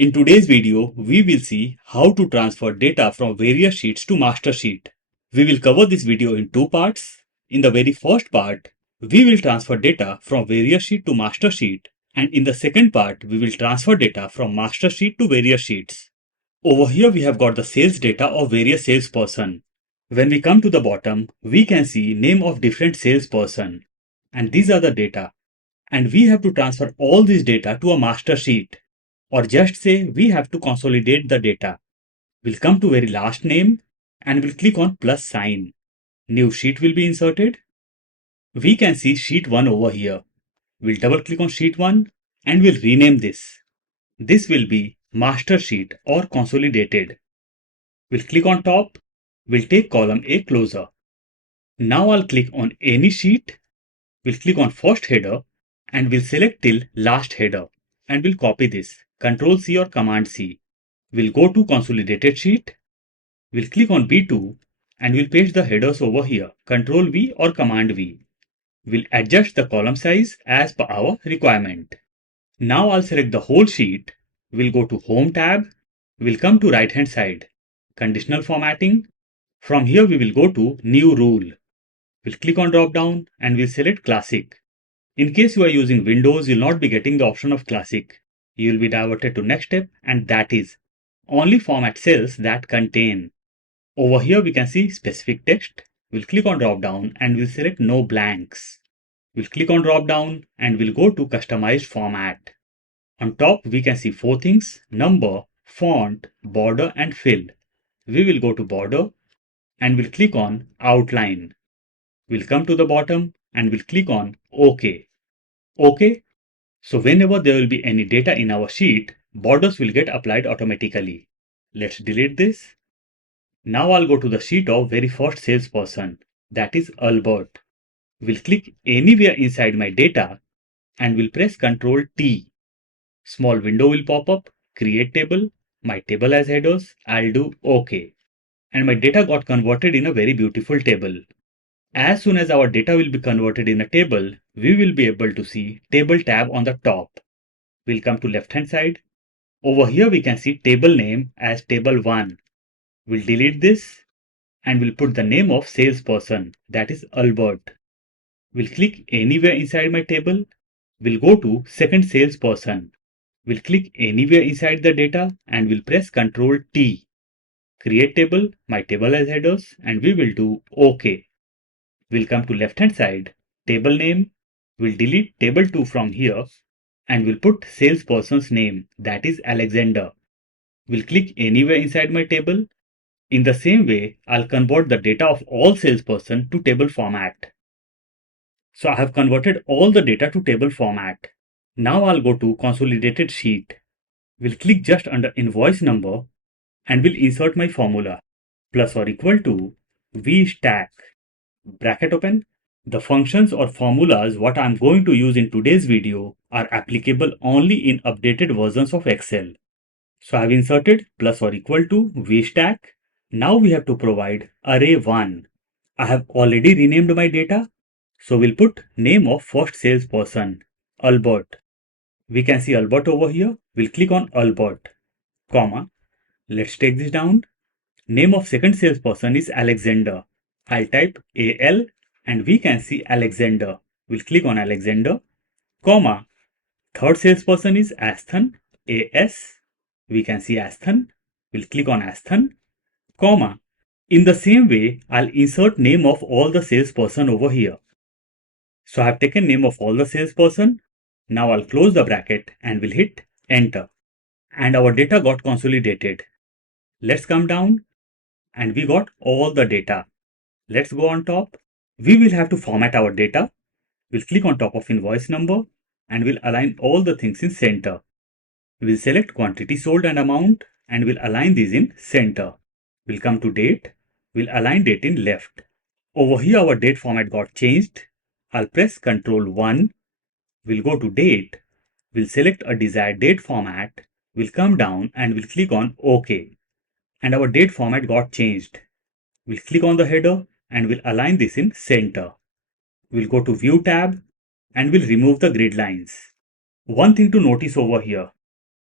In today's video, we will see how to transfer data from various sheets to master sheet. We will cover this video in two parts. In the very first part, we will transfer data from various sheet to master sheet, and in the second part, we will transfer data from master sheet to various sheets. Over here, we have got the sales data of various salesperson. When we come to the bottom, we can see name of different salesperson, and these are the data. And we have to transfer all this data to a master sheet. Or just say we have to consolidate the data. We'll come to very last name and we'll click on plus sign. New sheet will be inserted. We can see sheet 1 over here. We'll double click on sheet 1 and we'll rename this. This will be master sheet or consolidated. We'll click on top. We'll take column A closer. Now I'll click on any sheet. We'll click on first header and we'll select till last header and we'll copy this. Ctrl C or Command C. We'll go to consolidated sheet. We'll click on B2 and we'll paste the headers over here. Ctrl V or Command V. We'll adjust the column size as per our requirement. Now I'll select the whole sheet. We'll go to Home tab. We'll come to right hand side. Conditional formatting. From here we will go to New Rule. We'll click on drop down and we'll select Classic. In case you are using Windows, you'll not be getting the option of Classic. You will be diverted to next step, and that is only format cells that contain. Over here we can see specific text. We'll click on drop down and we'll select no blanks. We'll click on drop down and we'll go to customized format. On top we can see four things: number, font, border and fill. We will go to border and we'll click on outline. We'll come to the bottom and we'll click on OK. OK. So whenever there will be any data in our sheet, borders will get applied automatically. Let's delete this. Now I'll go to the sheet of very first salesperson, that is Albert. We'll click anywhere inside my data and we'll press Ctrl T. Small window will pop up, create table, my table has headers, I'll do OK. And my data got converted in a very beautiful table. As soon as our data will be converted in a table, we will be able to see table tab on the top. We'll come to left hand side. Over here we can see table name as table 1. We'll delete this and we'll put the name of salesperson, that is Albert. We'll click anywhere inside my table. We'll go to second salesperson. We'll click anywhere inside the data and we'll press Ctrl T. Create table, my table has headers, and we will do OK. We'll come to left hand side, table name. We'll delete table 2 from here and we'll put salesperson's name, that is Alexander. We'll click anywhere inside my table. In the same way, I'll convert the data of all salesperson to table format. So I have converted all the data to table format. Now I'll go to consolidated sheet. We'll click just under invoice number and we'll insert my formula, plus or equal to VSTACK. Bracket open. The functions or formulas what I'm going to use in today's video are applicable only in updated versions of Excel. So I've inserted plus or equal to VSTACK. Now we have to provide array 1. I have already renamed my data. So we'll put name of first salesperson, Albert. We can see Albert over here. We'll click on Albert, comma. Let's take this down. Name of second salesperson is Alexander. I'll type AL and we can see Alexander. We'll click on Alexander, comma. Third salesperson is Aston, AS. We can see Aston. We'll click on Aston, comma. In the same way, I'll insert name of all the salesperson over here. So I have taken name of all the salesperson. Now I'll close the bracket and we'll hit enter. And our data got consolidated. Let's come down and we got all the data. Let's go on top. We will have to format our data. We'll click on top of invoice number and we'll align all the things in center. We'll select quantity sold and amount and we'll align these in center. We'll come to date. We'll align date in left. Over here our date format got changed. I'll press Ctrl 1. We'll go to date. We'll select a desired date format. We'll come down and we'll click on OK. And our date format got changed. We'll click on the header and we'll align this in center. We'll go to View tab and we'll remove the grid lines. One thing to notice over here.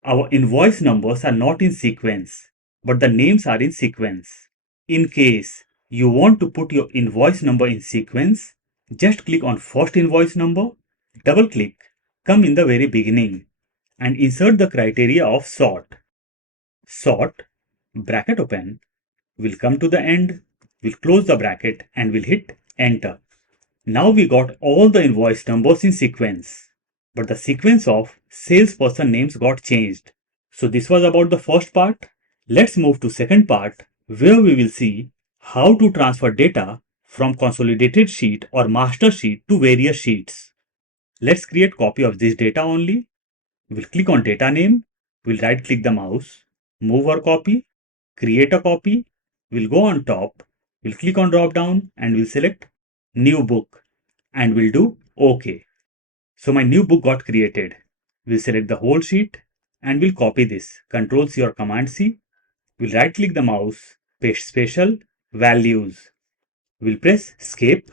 Our invoice numbers are not in sequence, but the names are in sequence. In case you want to put your invoice number in sequence, just click on first invoice number, double click, come in the very beginning, and insert the criteria of sort. Sort, bracket open, will come to the end, we'll close the bracket and we'll hit enter. Now we got all the invoice numbers in sequence, but the sequence of salesperson names got changed. So this was about the first part. Let's move to second part where we will see how to transfer data from consolidated sheet or master sheet to various sheets. Let's create copy of this data only. We'll click on data name. We'll right click the mouse, move our copy, create a copy. We'll go on top. We'll click on drop down and we'll select new book and we'll do OK. So my new book got created. We'll select the whole sheet and we'll copy this. Control C or Command C. We'll right click the mouse, paste special, values. We'll press escape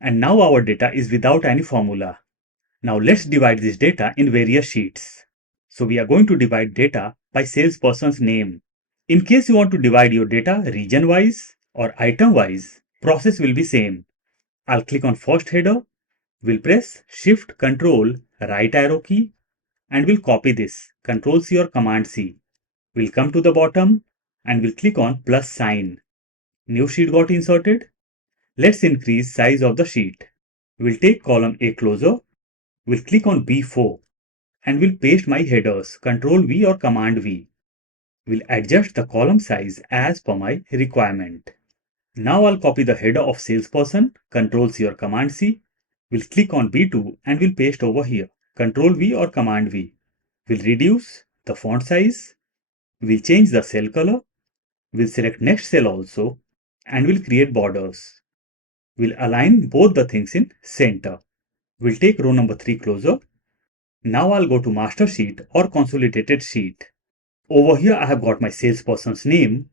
and now our data is without any formula. Now let's divide this data in various sheets. So we are going to divide data by salesperson's name. In case you want to divide your data region wise or item wise, process will be same. I'll click on first header. We'll press Shift Control right arrow key and we'll copy this. Control C or Command C. We'll come to the bottom and we'll click on plus sign. New sheet got inserted. Let's increase size of the sheet. We'll take column A closer. We'll click on B4 and we'll paste my headers. Control V or Command V. We'll adjust the column size as per my requirement. Now I'll copy the header of salesperson. Control C or Command C. We'll click on B2 and we'll paste over here. Control V or Command V. We'll reduce the font size. We'll change the cell color. We'll select next cell also and we'll create borders. We'll align both the things in center. We'll take row number 3 closer. Now I'll go to master sheet or consolidated sheet. Over here I have got my salesperson's name,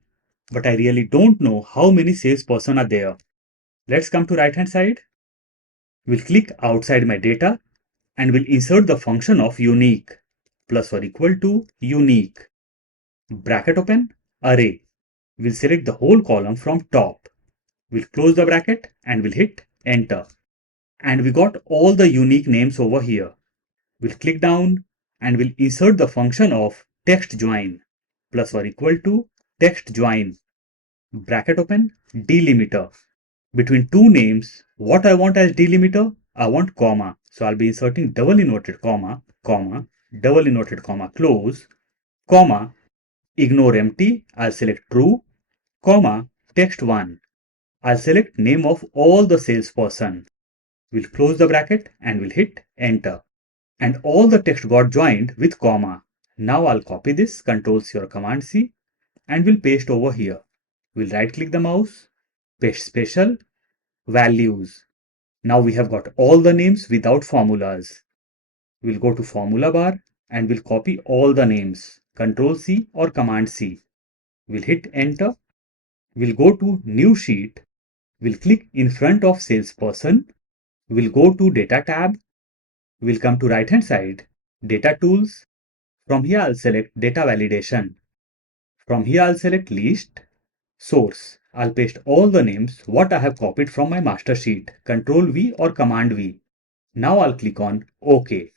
but I really don't know how many salesperson are there. Let's come to right hand side. We'll click outside my data and we'll insert the function of unique plus or equal to unique. Bracket open, array. We'll select the whole column from top. We'll close the bracket and we'll hit enter. And we got all the unique names over here. We'll click down and we'll insert the function of text join plus or equal to text join. Bracket open, delimiter. Between two names, what I want as delimiter? I want comma. So I'll be inserting double inverted comma, comma, double inverted comma, close, comma, ignore empty. I'll select true, comma, text 1. I'll select name of all the salesperson. We'll close the bracket and we'll hit enter. And all the text got joined with comma. Now I'll copy this, Control C or Command C, and we'll paste over here. We'll right click the mouse, paste special, values. Now we have got all the names without formulas. We'll go to formula bar and we'll copy all the names, Control C or Command C. We'll hit enter. We'll go to new sheet. We'll click in front of salesperson. We'll go to data tab. We'll come to right hand side, data tools. From here I'll select data validation. From here I'll select list, source. I'll paste all the names what I have copied from my master sheet. Control V or Command V. Now I'll click on OK.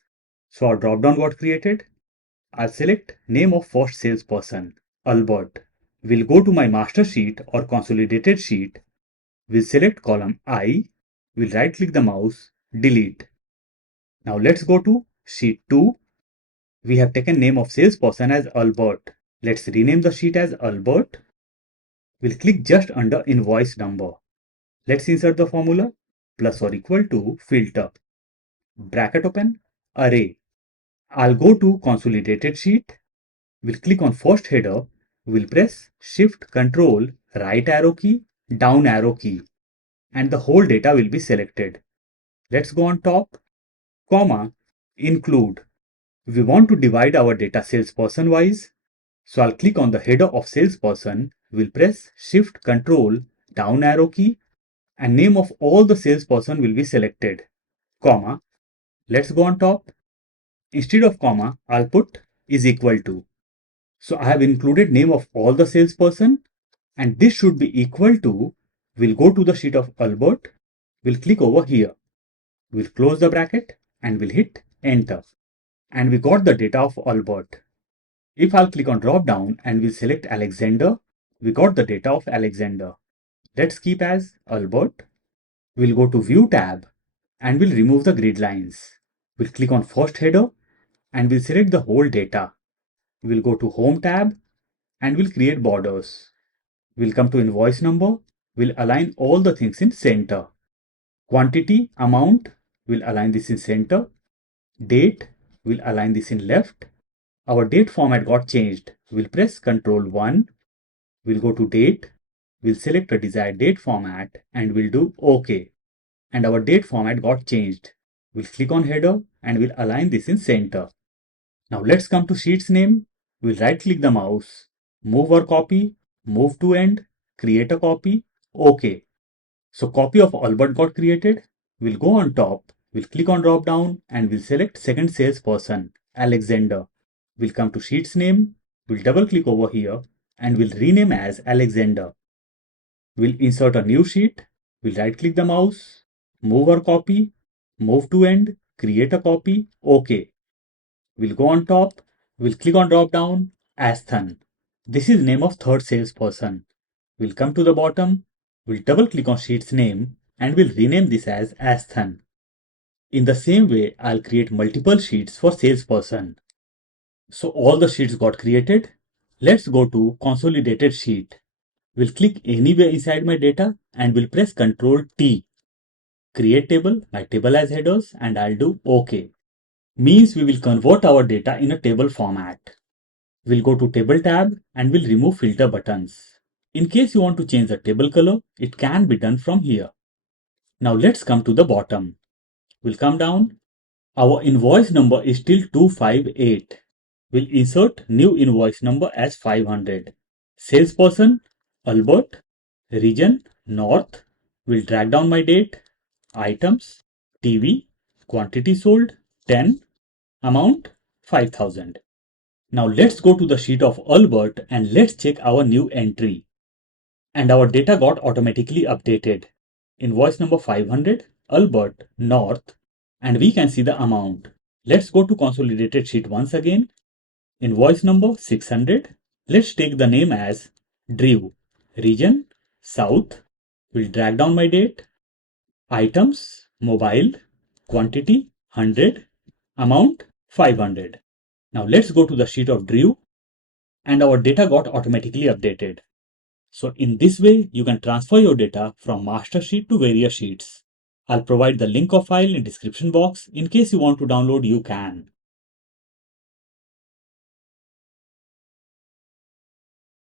So our drop down got created. I'll select name of first salesperson, Albert. We'll go to my master sheet or consolidated sheet. We'll select column I. We'll right click the mouse, delete. Now let's go to sheet 2. We have taken name of salesperson as Albert. Let's rename the sheet as Albert. We'll click just under invoice number. Let's insert the formula plus or equal to filter. Bracket open, array. I'll go to consolidated sheet. We'll click on first header. We'll press Shift Control right arrow key, down arrow key, and the whole data will be selected. Let's go on top, comma, include. We want to divide our data salesperson wise. So I'll click on the header of salesperson. We'll press Shift Control down arrow key and name of all the salesperson will be selected, comma. Let's go on top. Instead of comma, I'll put is equal to. So I have included name of all the salesperson, and this should be equal to, we'll go to the sheet of Albert, we'll click over here, we'll close the bracket and we'll hit enter. And we got the data of Albert. If I'll click on drop down and we'll select Alexander, we got the data of Alexander. Let's keep as Albert. We'll go to View tab and we'll remove the grid lines. We'll click on first header and we'll select the whole data. We'll go to Home tab and we'll create borders. We'll come to invoice number. We'll align all the things in center. Quantity, amount, we'll align this in center. Date, we'll align this in left. Our date format got changed. We'll press Ctrl 1. We'll go to date. We'll select a desired date format and we'll do OK. And our date format got changed. We'll click on header and we'll align this in center. Now let's come to sheet's name. We'll right click the mouse, move or copy, move to end, create a copy, OK. So copy of Albert got created. We'll go on top, we'll click on drop down and we'll select second salesperson, Alexander. We'll come to sheet's name, we'll double click over here and we'll rename as Alexander. We'll insert a new sheet, we'll right click the mouse, move or copy, move to end, create a copy, OK. We'll go on top, we'll click on drop down, Asthan. This is name of third salesperson. We'll come to the bottom, we'll double click on sheet's name and we'll rename this as Asthan. In the same way, I'll create multiple sheets for salesperson. So all the sheets got created. Let's go to consolidated sheet. We'll click anywhere inside my data and we'll press Ctrl T. Create table, my table has headers and I'll do OK. Means we will convert our data in a table format. We'll go to table tab and we'll remove filter buttons. In case you want to change the table color, it can be done from here. Now let's come to the bottom. We'll come down. Our invoice number is still 258. We'll insert new invoice number as 500. Salesperson, Albert, region, North. We'll drag down my date, items, TV, quantity sold, 10, amount, 5000. Now let's go to the sheet of Albert and let's check our new entry. And our data got automatically updated. Invoice number 500, Albert, North, and we can see the amount. Let's go to consolidated sheet once again. Invoice number 600. Let's take the name as Drew. Region, South. We'll drag down my date. Items, mobile. Quantity, 100. Amount, 500. Now let's go to the sheet of Drew and our data got automatically updated. So in this way, you can transfer your data from master sheet to various sheets. I'll provide the link of file in description box. In case you want to download, you can.